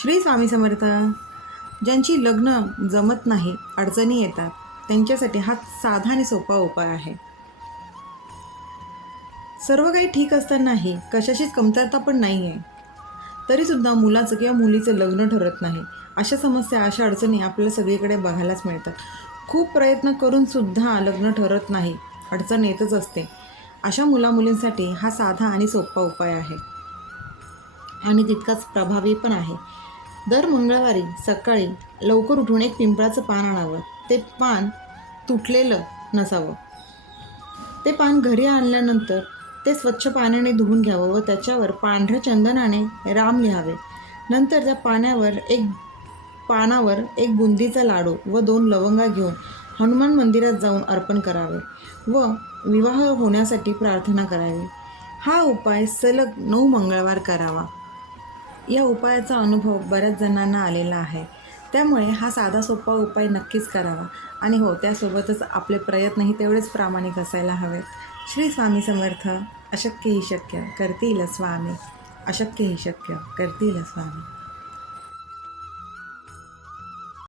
श्री स्वामी समर्थ ज्यांची लग्न जमत नाही अडचणी येतात त्यांच्यासाठी हा साधा आणि सोपा उपाय आहे. सर्व काही ठीक असतानाही कशाचीच कमतरता पण नाही आहे तरीसुद्धा मुलाचं किंवा मुलीचं लग्न ठरत नाही. अशा समस्या अशा अडचणी आपल्याला सगळीकडे बघायलाच मिळतात. खूप प्रयत्न करूनसुद्धा लग्न ठरत नाही. अडचण येतच असते. अशा मुलामुलींसाठी हा साधा आणि सोपा उपाय आहे. आणि तितकाच प्रभावी पण आहे. दर मंगळवारी सकाळी लवकर उठून एक पिंपळाचं पान आणावं. ते पान तुटलेलं नसावं. ते पान घरी आणल्यानंतर ते स्वच्छ पाण्याने धुवून घ्यावं व त्याच्यावर पांढऱ्या चंदनाने राम लिहावे. नंतर त्या पाण्यावर एक पानावर एक बुंदीचा लाडू व दोन लवंगा घेऊन हनुमान मंदिरात जाऊन अर्पण करावे व विवाह होण्यासाठी प्रार्थना करावी. हा उपाय सलग नऊ मंगळवार करावा. या उपायाचा अनुभव बऱ्याच जणांना आलेला आहे. त्यामुळे हा साधा सोपा उपाय नक्कीच करावा. आणि हो त्यासोबतच आपले प्रयत्नही तेवढेच प्रामाणिक असायला हवेत. श्री स्वामी समर्थ अशक्य ही शक्य करतील स्वामी. अशक्य ही शक्य करतील स्वामी.